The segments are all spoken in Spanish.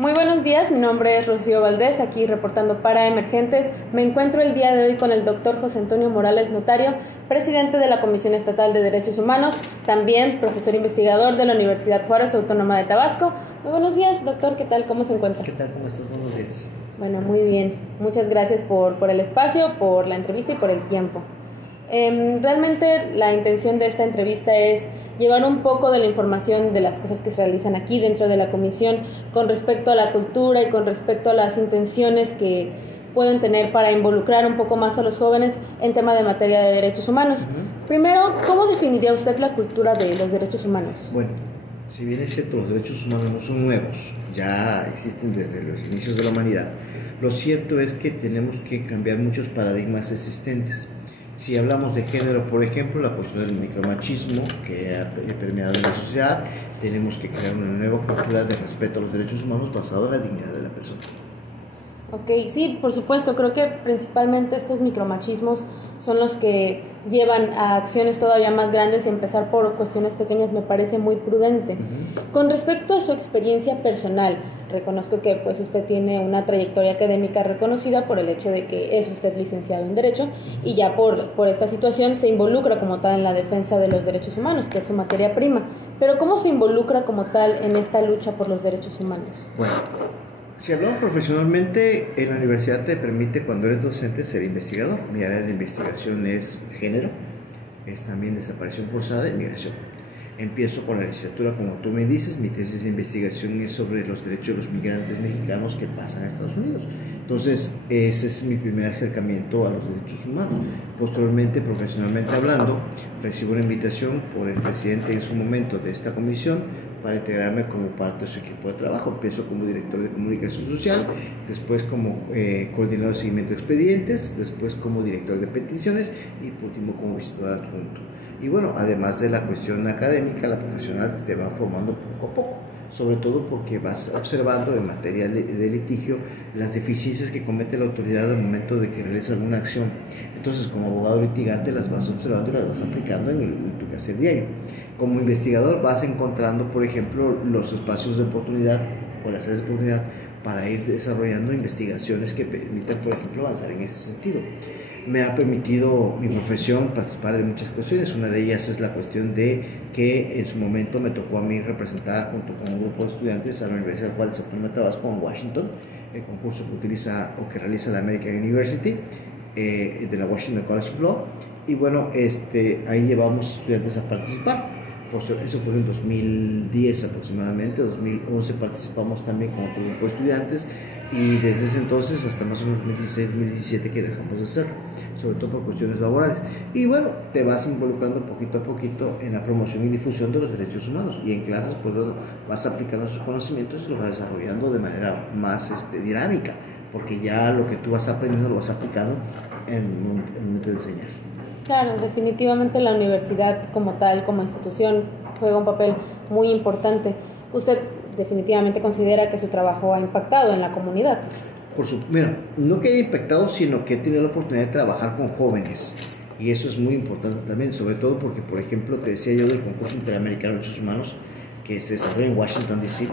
Muy buenos días, mi nombre es Rocío Valdés, aquí reportando para Emergentes. Me encuentro el día de hoy con el doctor José Antonio Morales Notario, presidente de la Comisión Estatal de Derechos Humanos, también profesor investigador de la Universidad Juárez Autónoma de Tabasco. Muy buenos días, doctor, ¿qué tal? ¿Cómo se encuentra? ¿Qué tal? ¿Cómo estás? Buenos días. Bueno, muy bien. Muchas gracias por el espacio, por la entrevista y por el tiempo. Realmente la intención de esta entrevista es llevar un poco de la información de las cosas que se realizan aquí dentro de la comisión con respecto a la cultura y con respecto a las intenciones que pueden tener para involucrar un poco más a los jóvenes en tema de materia de derechos humanos. Primero, ¿cómo definiría usted la cultura de los derechos humanos? Bueno, si bien es cierto, los derechos humanos no son nuevos, ya existen desde los inicios de la humanidad, lo cierto es que tenemos que cambiar muchos paradigmas existentes. Si hablamos de género, por ejemplo, la cuestión del micromachismo que ha permeado en la sociedad, tenemos que crear una nueva cultura de respeto a los derechos humanos basado en la dignidad de la persona. Ok, sí, por supuesto, creo que principalmente estos micromachismos son los que llevan a acciones todavía más grandes y empezar por cuestiones pequeñas me parece muy prudente. Con respecto a su experiencia personal, reconozco que pues usted tiene una trayectoria académica reconocida por el hecho de que es usted licenciado en Derecho y ya por esta situación se involucra como tal en la defensa de los derechos humanos, que es su materia prima. Pero ¿cómo se involucra como tal en esta lucha por los derechos humanos? Bueno, si hablamos profesionalmente, en la universidad te permite, cuando eres docente, ser investigador. Mi área de investigación es género, es también desaparición forzada y migración. Empiezo con la licenciatura, como tú me dices, mi tesis de investigación es sobre los derechos de los migrantes mexicanos que pasan a Estados Unidos. Entonces, ese es mi primer acercamiento a los derechos humanos. Posteriormente, profesionalmente hablando, recibo una invitación por el presidente en su momento de esta comisión para integrarme como parte de su equipo de trabajo. Empiezo como director de comunicación social, después como coordinador de seguimiento de expedientes, después como director de peticiones y por último como visitador adjunto. Y bueno, además de la cuestión académica, la profesional se va formando poco a poco, sobre todo porque vas observando en materia de litigio las deficiencias que comete la autoridad al momento de que realiza alguna acción. Entonces, como abogado litigante las vas observando y las vas aplicando en tu quehacer diario. Como investigador vas encontrando, por ejemplo, los espacios de oportunidad o las áreas de oportunidad para ir desarrollando investigaciones que permitan, por ejemplo, avanzar en ese sentido. Me ha permitido mi profesión participar de muchas cuestiones. Una de ellas es la cuestión de que en su momento me tocó a mí representar junto con un grupo de estudiantes a la Universidad Juárez Autónoma de Tabasco en Washington, el concurso que realiza la American University de la Washington College of Law. Y bueno, ahí llevamos estudiantes a participar. Eso fue en 2010 aproximadamente. 2011 participamos también con otro grupo de estudiantes y desde ese entonces hasta más o menos 2016-2017 que dejamos de hacerlo, sobre todo por cuestiones laborales. Y bueno, te vas involucrando poquito a poquito en la promoción y difusión de los derechos humanos y en clases pues bueno, vas aplicando sus conocimientos y los vas desarrollando de manera más dinámica, porque ya lo que tú vas aprendiendo lo vas aplicando en el momento de enseñar. Claro, definitivamente la universidad como tal, como institución, juega un papel muy importante. ¿Usted definitivamente considera que su trabajo ha impactado en la comunidad? Mira, no que haya impactado, sino que he tenido la oportunidad de trabajar con jóvenes. Y eso es muy importante también, sobre todo porque, por ejemplo, te decía yo del concurso interamericano de derechos humanos que se desarrolla en Washington, D.C.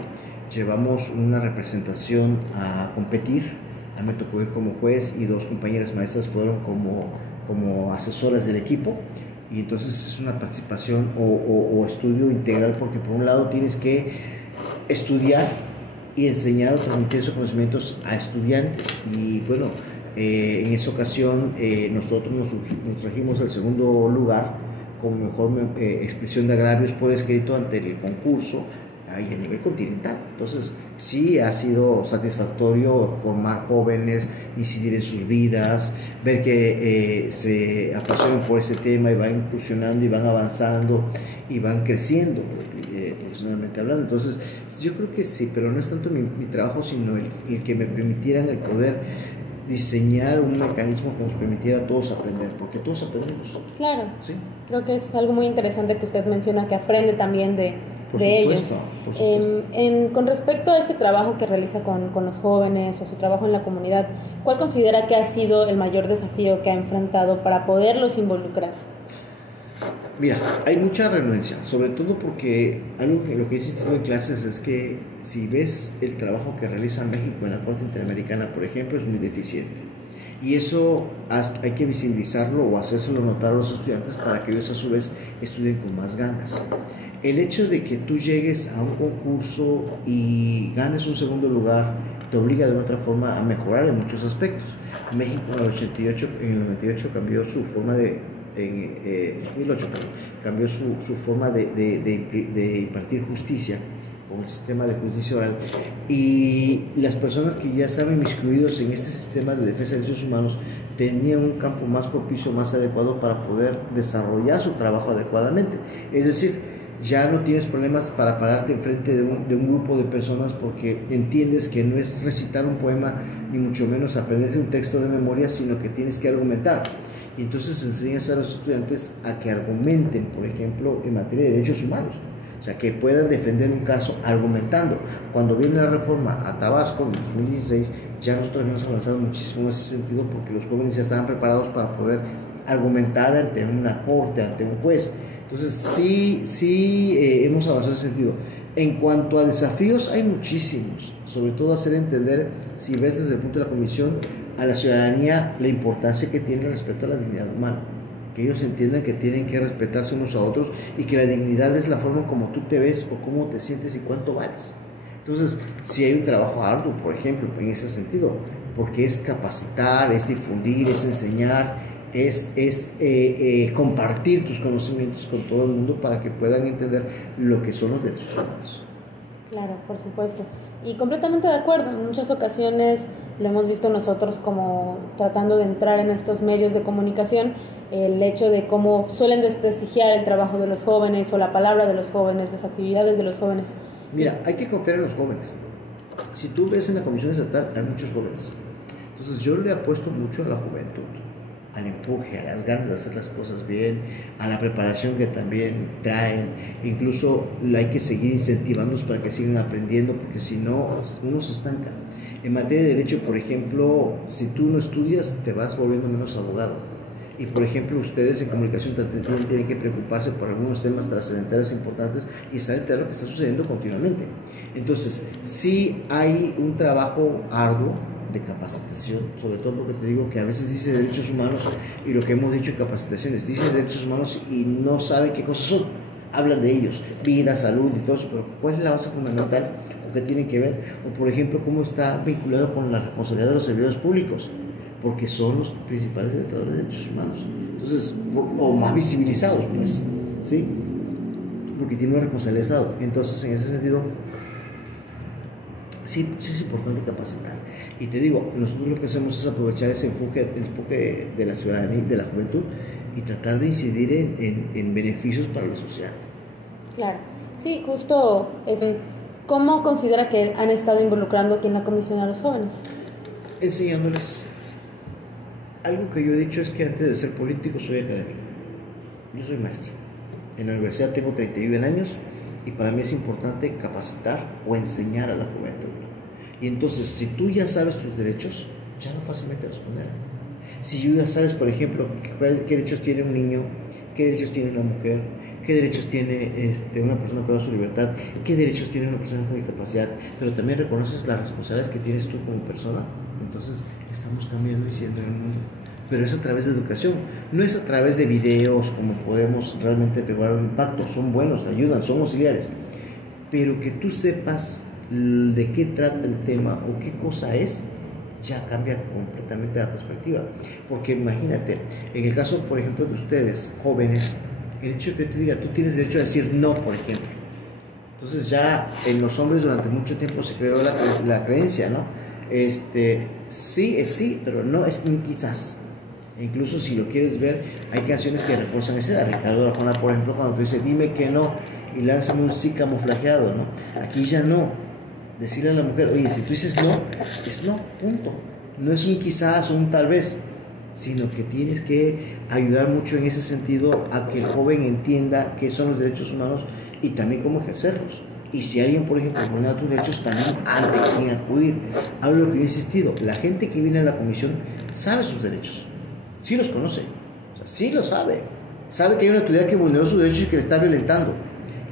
Llevamos una representación a competir. A mí me tocó ir como juez y dos compañeras maestras fueron como asesoras del equipo, y entonces es una participación o estudio integral, porque por un lado tienes que estudiar y enseñar o transmitir esos conocimientos a estudiantes, y bueno, en esa ocasión nosotros nos trajimos el segundo lugar como mejor expresión de agravios por escrito ante el concurso a nivel continental. Entonces sí ha sido satisfactorio formar jóvenes, incidir en sus vidas, ver que se apasionan por ese tema y van incursionando y van avanzando y van creciendo profesionalmente hablando. Entonces yo creo que sí, pero no es tanto mi trabajo, sino el que me permitieran el poder diseñar un mecanismo que nos permitiera a todos aprender, porque todos aprendemos. Claro, ¿sí? Creo que es algo muy interesante que usted menciona, que aprende también de ellos. Por supuesto. Con respecto a este trabajo que realiza con los jóvenes o su trabajo en la comunidad, ¿cuál considera que ha sido el mayor desafío que ha enfrentado para poderlos involucrar? Mira, hay mucha renuencia, sobre todo porque algo que lo que hiciste en clases es que si ves el trabajo que realiza México en la Corte Interamericana, por ejemplo, es muy deficiente. Y eso hay que visibilizarlo o hacérselo notar a los estudiantes para que ellos a su vez estudien con más ganas. El hecho de que tú llegues a un concurso y ganes un segundo lugar te obliga de otra forma a mejorar en muchos aspectos. México en el 98 cambió su forma de 2008 cambió su forma de impartir justicia con el sistema de justicia oral, y las personas que ya estaban inmiscuidos en este sistema de defensa de derechos humanos tenían un campo más propicio, más adecuado para poder desarrollar su trabajo adecuadamente. Es decir, ya no tienes problemas para pararte enfrente de un grupo de personas porque entiendes que no es recitar un poema ni mucho menos aprenderte un texto de memoria, sino que tienes que argumentar. Y entonces enseñas a los estudiantes a que argumenten, por ejemplo, en materia de derechos humanos. O sea, que puedan defender un caso argumentando. Cuando viene la reforma a Tabasco en 2016, ya nosotros hemos avanzado muchísimo en ese sentido porque los jóvenes ya estaban preparados para poder argumentar ante una corte, ante un juez. Entonces, sí hemos avanzado en ese sentido. En cuanto a desafíos, hay muchísimos. Sobre todo hacer entender, si ves desde el punto de la comisión, a la ciudadanía la importancia que tiene respecto a la dignidad humana. Que ellos entiendan que tienen que respetarse unos a otros y que la dignidad es la forma como tú te ves o cómo te sientes y cuánto vales. Entonces, si hay un trabajo arduo, por ejemplo, en ese sentido, porque es capacitar, es difundir, es enseñar, es compartir tus conocimientos con todo el mundo para que puedan entender lo que son los derechos humanos. Claro, por supuesto. Y completamente de acuerdo. En muchas ocasiones lo hemos visto nosotros como tratando de entrar en estos medios de comunicación, el hecho de cómo suelen desprestigiar el trabajo de los jóvenes o la palabra de los jóvenes, las actividades de los jóvenes. Mira, hay que confiar en los jóvenes. Si tú ves en la Comisión Estatal, hay muchos jóvenes. Entonces yo le apuesto mucho a la juventud, al empuje, a las ganas de hacer las cosas bien, a la preparación que también traen. Incluso hay que seguir incentivándolos para que sigan aprendiendo, porque si no, uno se estanca. En materia de derecho, por ejemplo, si tú no estudias, te vas volviendo menos abogado. Y por ejemplo, ustedes en comunicación también tienen que preocuparse por algunos temas trascendentales importantes y estar enterado de lo que está sucediendo continuamente. Entonces, sí hay un trabajo arduo de capacitación, sobre todo porque te digo que a veces dice derechos humanos y lo que hemos dicho en capacitaciones, dice derechos humanos y no saben qué cosas son. Hablan de ellos, vida, salud y todo eso, pero ¿cuál es la base fundamental o qué tiene que ver? O por ejemplo, ¿cómo está vinculado con la responsabilidad de los servidores públicos? Porque son los principales violentadores de derechos humanos. Entonces, o más visibilizados, pues, ¿sí? Porque tiene una responsabilidad de Estado. Entonces, en ese sentido, sí es importante capacitar. Y te digo, nosotros lo que hacemos es aprovechar ese enfoque de la ciudadanía, de la juventud, y tratar de incidir en beneficios para la sociedad. Claro, sí, justo ¿cómo considera que han estado involucrando aquí en la comisión a los jóvenes? Enseñándoles. Algo que yo he dicho es que antes de ser político soy académico. Yo soy maestro. En la universidad tengo 31 años y para mí es importante capacitar o enseñar a la juventud. Y entonces, si tú ya sabes tus derechos, ya no fácilmente los vulneran. Si tú ya sabes, por ejemplo, qué derechos tiene un niño, qué derechos tiene una mujer, qué derechos tiene una persona privada de su libertad, qué derechos tiene una persona con discapacidad, pero también reconoces las responsabilidades que tienes tú como persona, entonces estamos cambiando y siendo en el mundo. Pero es a través de educación, no es a través de videos como podemos realmente lograr un impacto. Son buenos, te ayudan, son auxiliares, pero que tú sepas de qué trata el tema o qué cosa es, ya cambia completamente la perspectiva. Porque imagínate, en el caso, por ejemplo, de ustedes, jóvenes, el hecho de que te diga, tú tienes derecho a decir no, por ejemplo. Entonces ya en los hombres durante mucho tiempo se creó la creencia, ¿no? Sí es sí, pero no es un quizás. E incluso si lo quieres ver, hay canciones que refuerzan esa idea. Ricardo Arjona, por ejemplo, cuando te dice, dime que no, y lánzame un sí camuflajeado, ¿no? Aquí ya no. Decirle a la mujer, oye, si tú dices no, es no, punto. No es un quizás o un tal vez, sino que tienes que ayudar mucho en ese sentido a que el joven entienda qué son los derechos humanos y también cómo ejercerlos. Y si alguien, por ejemplo, vulnera tus derechos, también ante quién acudir. Hablo de lo que yo he insistido, la gente que viene a la comisión sabe sus derechos, sí los conoce, o sea, sí lo sabe, sabe que hay una autoridad que vulneró sus derechos y que le está violentando.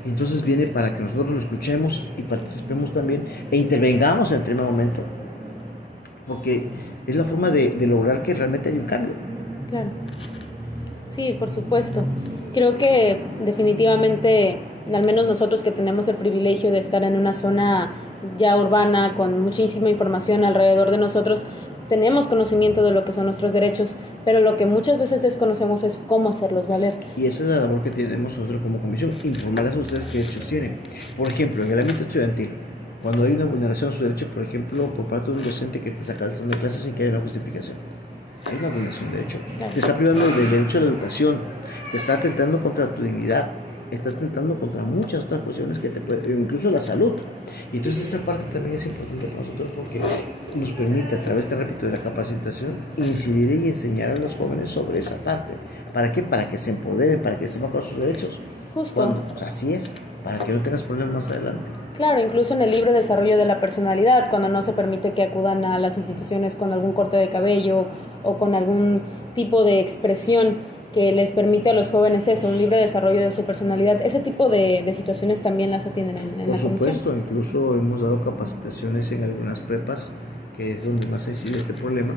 Y entonces viene para que nosotros lo escuchemos y participemos también e intervengamos en determinado momento. Porque es la forma de lograr que realmente haya un cambio. Claro. Sí, por supuesto. Creo que definitivamente, al menos nosotros que tenemos el privilegio de estar en una zona ya urbana con muchísima información alrededor de nosotros, tenemos conocimiento de lo que son nuestros derechos, pero lo que muchas veces desconocemos es cómo hacerlos valer. Y esa es la labor que tenemos nosotros como comisión, informarles a ustedes qué derechos tienen. Por ejemplo, en el ámbito estudiantil, cuando hay una vulneración a su derecho, por ejemplo, por parte de un docente que te saca de una clase sin que haya una justificación, hay una vulneración de derecho. Claro. Te está privando del derecho a la educación, te está atentando contra tu dignidad, está atentando contra muchas otras cuestiones que te pueden, incluso la salud. Y entonces esa parte también es importante para nosotros porque nos permite, a través, te repito, de la capacitación, incidir y enseñar a los jóvenes sobre esa parte. ¿Para qué? Para que se empoderen, para que sepan cuáles son sus derechos. Justo. Pues así es, para que no tengas problemas más adelante. Claro, incluso en el libre desarrollo de la personalidad, cuando no se permite que acudan a las instituciones con algún corte de cabello o con algún tipo de expresión que les permite a los jóvenes eso, un libre desarrollo de su personalidad. Ese tipo de situaciones también las atienden en la comisión. Por supuesto, incluso hemos dado capacitaciones en algunas prepas, que es donde más sensible este problema,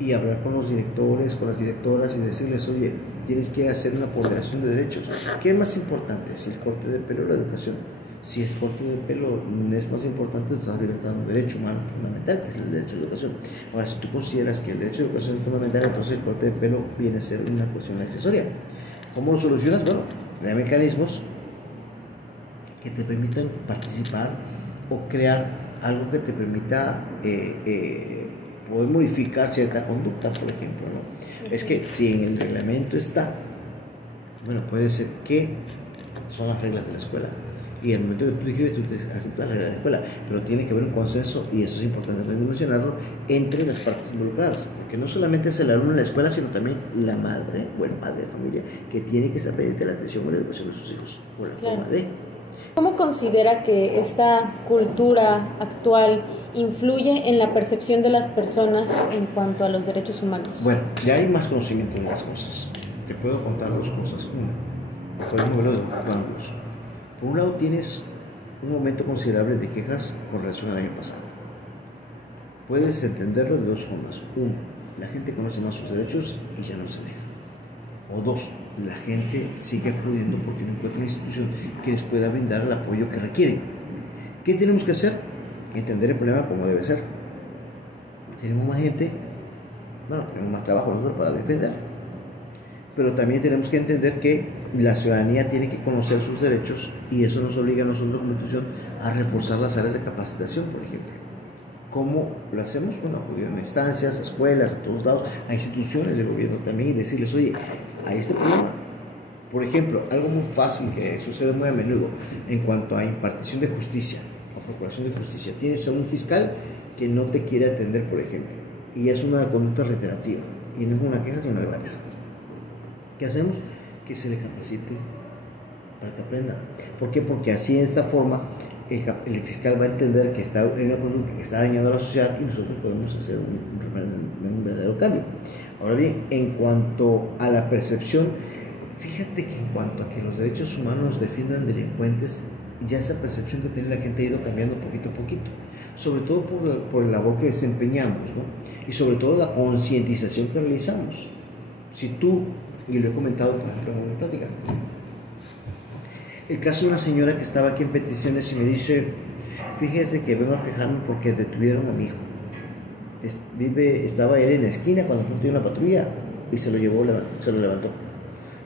y hablar con los directores, con las directoras y decirles, oye, tienes que hacer una ponderación de derechos. ¿Qué es más importante? ¿Si el corte de pelo o la educación? Si el corte de pelo es más importante, tú estás violentando un derecho humano fundamental, que es el derecho a la educación. Ahora, si tú consideras que el derecho a la educación es fundamental, entonces el corte de pelo viene a ser una cuestión accesoria. ¿Cómo lo solucionas? Bueno, hay mecanismos que te permitan participar o crear algo que te permita poder modificar cierta conducta, por ejemplo, ¿no? Es que si en el reglamento está, bueno, puede ser que son las reglas de la escuela. Y el momento que tú escribes, tú te aceptas la regla de la escuela, pero tiene que haber un consenso, y eso es importante mencionarlo, entre las partes involucradas, porque no solamente es el alumno en la escuela, sino también la madre o el padre de familia, que tiene que estar pendiente de la atención o la educación de sus hijos, o la forma de. ¿Cómo considera que esta cultura actual influye en la percepción de las personas en cuanto a los derechos humanos? Bueno, ya hay más conocimiento de las cosas. Te puedo contar dos cosas. Una, con el número de ángulos. Por un lado, tienes un aumento considerable de quejas con relación al año pasado. Puedes entenderlo de dos formas. Uno, la gente conoce más sus derechos y ya no se deja. O dos, la gente sigue acudiendo porque no encuentra una institución que les pueda brindar el apoyo que requieren. ¿Qué tenemos que hacer? Entender el problema como debe ser. Tenemos más gente, bueno, tenemos más trabajo nosotros para defender. Pero también tenemos que entender que la ciudadanía tiene que conocer sus derechos y eso nos obliga a nosotros como institución a reforzar las áreas de capacitación, por ejemplo. ¿Cómo lo hacemos? Bueno, acudiendo a instancias, a escuelas, a todos lados, a instituciones del gobierno también y decirles, oye, hay este problema. Por ejemplo, algo muy fácil que sucede muy a menudo en cuanto a impartición de justicia o procuración de justicia. Tienes a un fiscal que no te quiere atender, por ejemplo, y es una conducta reiterativa y no es una queja, sino de varias. ¿Qué hacemos? Que se le capacite para que aprenda. ¿Por qué? Porque así, de esta forma, el fiscal va a entender que hay una conducta que está dañando a la sociedad y nosotros podemos hacer un verdadero cambio. Ahora bien, en cuanto a la percepción, fíjate que en cuanto a que los derechos humanos defiendan delincuentes, ya esa percepción que tiene la gente ha ido cambiando poquito a poquito, sobre todo por la labor que desempeñamos, ¿no? Y sobre todo la concientización que realizamos. Si tú, y lo he comentado por ejemplo en una plática, el caso de una señora que estaba aquí en peticiones y me dice, fíjese que vengo a quejarme porque detuvieron a mi hijo. Estaba él en la esquina cuando fue una patrulla y se lo levantó.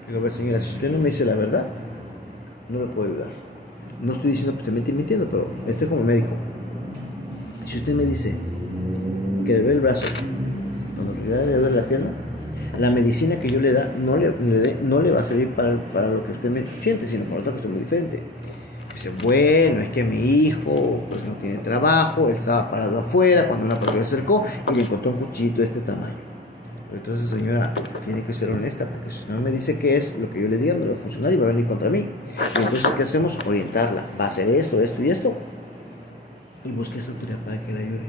Digo, a ver señora, si usted no me dice la verdad, no le puedo ayudar. No estoy diciendo que usted me esté mintiendo, pero estoy como médico. Si usted me dice que le duele el brazo, cuando en realidad le duele la pierna, la medicina que yo le da no le va a servir para lo que usted me siente, sino para otra cuestión muy diferente. Dice, bueno, es que mi hijo pues no tiene trabajo, él estaba parado afuera cuando una patrulla se acercó y le encontró un cuchillito de este tamaño. Pero entonces, señora, tiene que ser honesta, porque si no me dice qué es lo que yo le diga, no le va a funcionar y va a venir contra mí. Y entonces, ¿qué hacemos? Orientarla. Va a hacer esto, esto y esto. Y busque esa autoridad para que la ayude.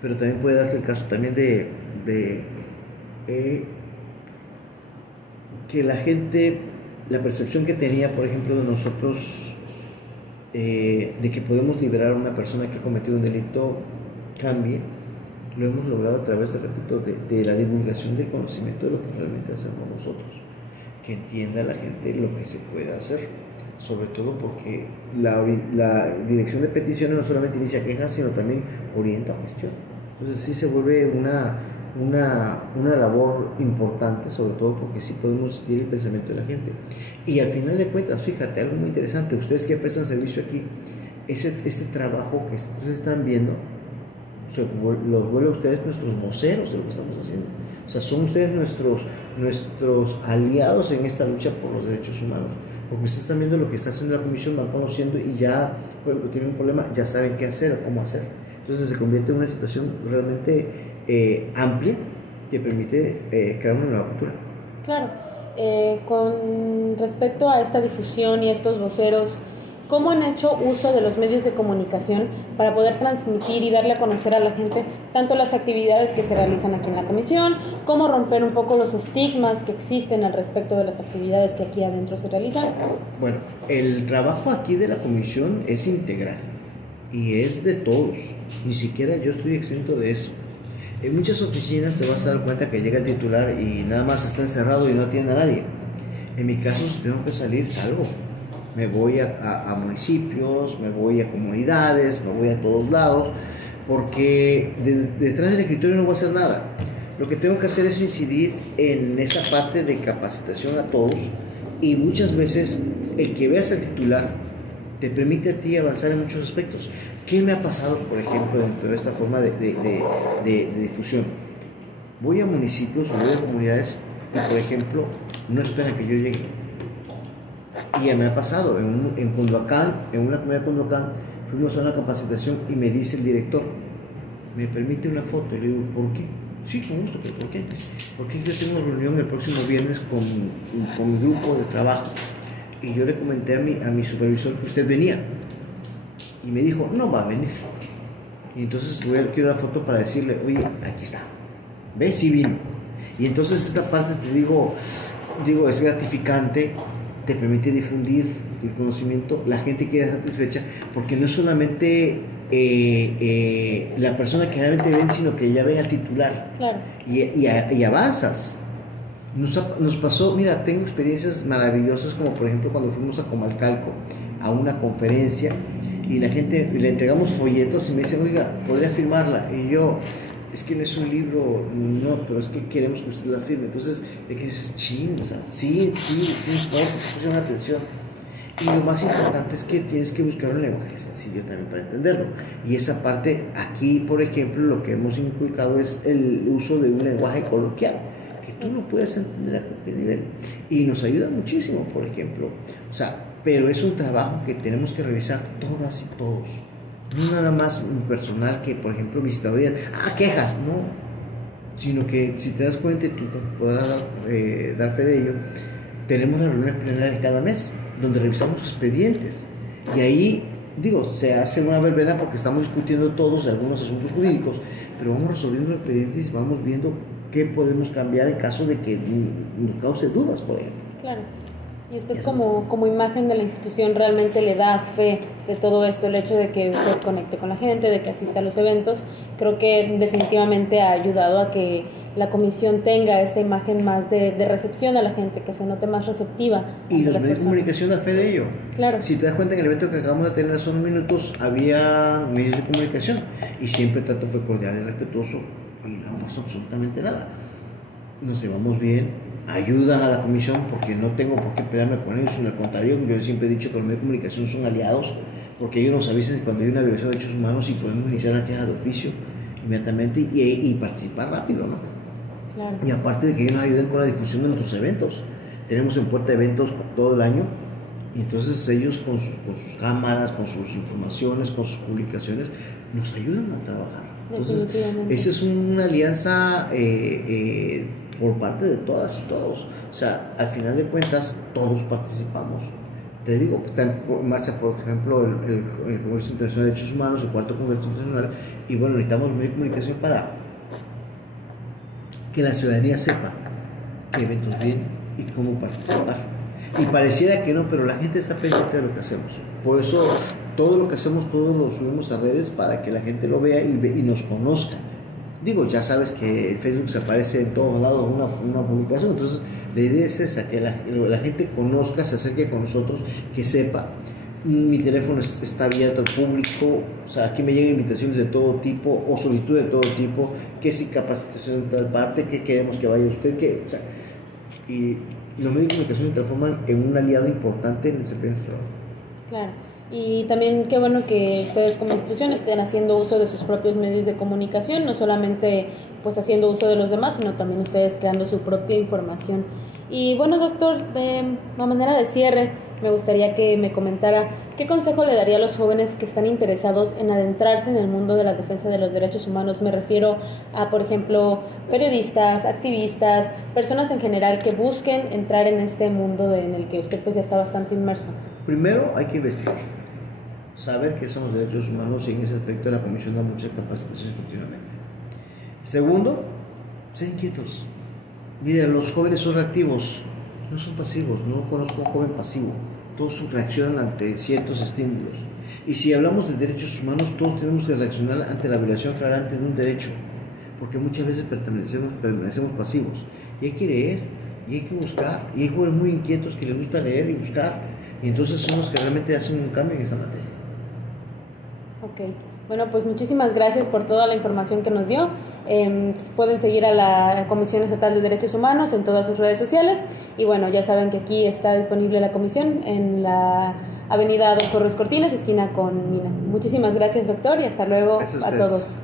Pero también puede darse el caso también que la gente, la percepción que tenía, por ejemplo, de nosotros, de que podemos liberar a una persona que ha cometido un delito, cambie. Lo hemos logrado a través, repito, de la divulgación del conocimiento de lo que realmente hacemos nosotros, que entienda la gente lo que se puede hacer, sobre todo porque la dirección de peticiones no solamente inicia quejas, sino también orienta a gestión. Entonces sí se vuelve una labor importante, sobre todo porque sí podemos seguir el pensamiento de la gente. Y al final de cuentas, fíjate, algo muy interesante, ustedes que prestan servicio aquí, ese trabajo que ustedes están viendo, los vuelve a ustedes nuestros voceros de lo que estamos haciendo. O sea, son ustedes nuestros aliados en esta lucha por los derechos humanos, porque ustedes están viendo lo que está haciendo la comisión, van conociendo y ya, por ejemplo, tienen un problema, ya saben qué hacer o cómo hacer. Entonces se convierte en una situación realmente amplia que permite crear una nueva cultura. Claro. Con respecto a esta difusión y estos voceros, ¿cómo han hecho uso de los medios de comunicación para poder transmitir y darle a conocer a la gente tanto las actividades que se realizan aquí en la comisión, como romper un poco los estigmas que existen al respecto de las actividades que aquí adentro se realizan? Bueno, el trabajo aquí de la comisión es integral y es de todos, ni siquiera yo estoy exento de eso. En muchas oficinas te vas a dar cuenta que llega el titular y nada más está encerrado y no atiende a nadie. En mi caso, si tengo que salir, salgo. Me voy a municipios, me voy a comunidades, me voy a todos lados, porque detrás del escritorio no voy a hacer nada. Lo que tengo que hacer es incidir en esa parte de capacitación a todos, y muchas veces el que veas al titular te permite a ti avanzar en muchos aspectos. ¿Qué me ha pasado, por ejemplo, dentro de esta forma de difusión? Voy a municipios, voy a comunidades y, por ejemplo, no esperan que yo llegue. Y ya me ha pasado, en Cunduacán, en una comunidad de Cunduacán, fuimos a una capacitación y me dice el director, ¿me permite una foto? Y le digo, ¿por qué? Sí, con gusto, pero ¿por qué? Porque yo tengo reunión el próximo viernes con mi grupo de trabajo. Y yo le comenté a mi supervisor que usted venía. Y me dijo, no va a venir. Y entonces quiero la foto para decirle, oye, aquí está. ¿Ves? Sí vino. Y entonces esta parte, te digo, es gratificante, te permite difundir el conocimiento, la gente queda satisfecha, porque no es solamente la persona que realmente ven, sino que ya ven al titular. Claro. Y avanzas. Nos pasó, mira, tengo experiencias maravillosas, como por ejemplo cuando fuimos a Comalcalco a una conferencia y la gente, le entregamos folletos y me dicen, oiga, ¿podría firmarla? Y yo, es que no es un libro, no, pero es que queremos que usted la firme. Entonces, de que dices, o sea, sí, importa, se pusieron atención. Y lo más importante es que tienes que buscar un lenguaje sencillo también para entenderlo. Y esa parte, aquí, por ejemplo, lo que hemos inculcado es el uso de un lenguaje coloquial, que tú lo puedes entender a cualquier nivel. Y nos ayuda muchísimo, por ejemplo. O sea, pero es un trabajo que tenemos que revisar todas y todos. No nada más un personal que, por ejemplo, visitadorías, quejas, no. Sino que si te das cuenta, y tú te podrás dar fe de ello, tenemos las reuniones plenarias cada mes, donde revisamos expedientes. Y ahí, se hace una verbena porque estamos discutiendo todos algunos asuntos jurídicos, pero vamos resolviendo los expedientes y vamos viendo qué podemos cambiar en caso de que nos cause dudas, por ejemplo. Claro. Y usted como imagen de la institución realmente le da fe de todo esto, el hecho de que usted conecte con la gente, de que asista a los eventos. Creo que definitivamente ha ayudado a que la comisión tenga esta imagen más de recepción a la gente, que se note más receptiva. Y los medios de comunicación dan fe de ello. Claro. Si te das cuenta, en el evento que acabamos de tener hace unos minutos había medios de comunicación y siempre el trato fue cordial y respetuoso y no pasó absolutamente nada. Nos llevamos bien, ayudan a la comisión porque no tengo por qué pelearme con ellos, sino al contrario, yo siempre he dicho que los medios de comunicación son aliados, porque ellos nos avisan cuando hay una violación de derechos humanos y podemos iniciar una queja de oficio inmediatamente y participar rápido, ¿no? Claro. Y aparte de que ellos nos ayuden con la difusión de nuestros eventos, tenemos en puerta eventos todo el año, y entonces ellos con sus cámaras, con sus informaciones, con sus publicaciones, nos ayudan a trabajar. Entonces, esa es una alianza por parte de todas y todos. O sea, al final de cuentas, todos participamos. Te digo, está en marcha, por ejemplo, el Congreso Internacional de Derechos Humanos, el cuarto Congreso Internacional, y bueno, necesitamos medios de comunicación para que la ciudadanía sepa qué eventos vienen, y cómo participar. Y pareciera que no, pero la gente está pendiente de lo que hacemos. Por eso todo lo que hacemos, todo lo subimos a redes para que la gente lo vea y nos conozca. Digo, ya sabes que en Facebook se aparece en todos lados una publicación, entonces la idea es esa, que la gente conozca, se acerque con nosotros, que sepa. Mi teléfono está abierto al público, o sea, aquí me llegan invitaciones de todo tipo o solicitudes de todo tipo, que si capacitación en tal parte, que queremos que vaya usted, o sea, y los medios de comunicación se transforman en un aliado importante en el servicio de trabajo. Claro, y también qué bueno que ustedes como institución estén haciendo uso de sus propios medios de comunicación, no solamente pues haciendo uso de los demás, sino también ustedes creando su propia información. Y bueno, doctor, de manera de cierre, me gustaría que me comentara qué consejo le daría a los jóvenes que están interesados en adentrarse en el mundo de la defensa de los derechos humanos. Me refiero a, por ejemplo, periodistas, activistas, personas en general que busquen entrar en este mundo en el que usted pues ya está bastante inmerso. Primero hay que investigar, saber qué son los derechos humanos, y en ese aspecto la Comisión da mucha capacitación continuamente. Segundo, ser inquietos. Mire, los jóvenes son reactivos, no son pasivos. No conozco a un joven pasivo. Todos reaccionan ante ciertos estímulos. Y si hablamos de derechos humanos, todos tenemos que reaccionar ante la violación flagrante de un derecho, porque muchas veces permanecemos pasivos. Y hay que leer, y hay que buscar, y hay jóvenes muy inquietos que les gusta leer y buscar, y entonces son los que realmente hacen un cambio en esta materia. Ok, bueno, pues muchísimas gracias por toda la información que nos dio. Pueden seguir a la Comisión Estatal de Derechos Humanos en todas sus redes sociales, y bueno, ya saben que aquí está disponible la comisión en la avenida Adolfo Ruiz Cortines, esquina con Mina. Muchísimas gracias, doctor, y hasta luego a todos.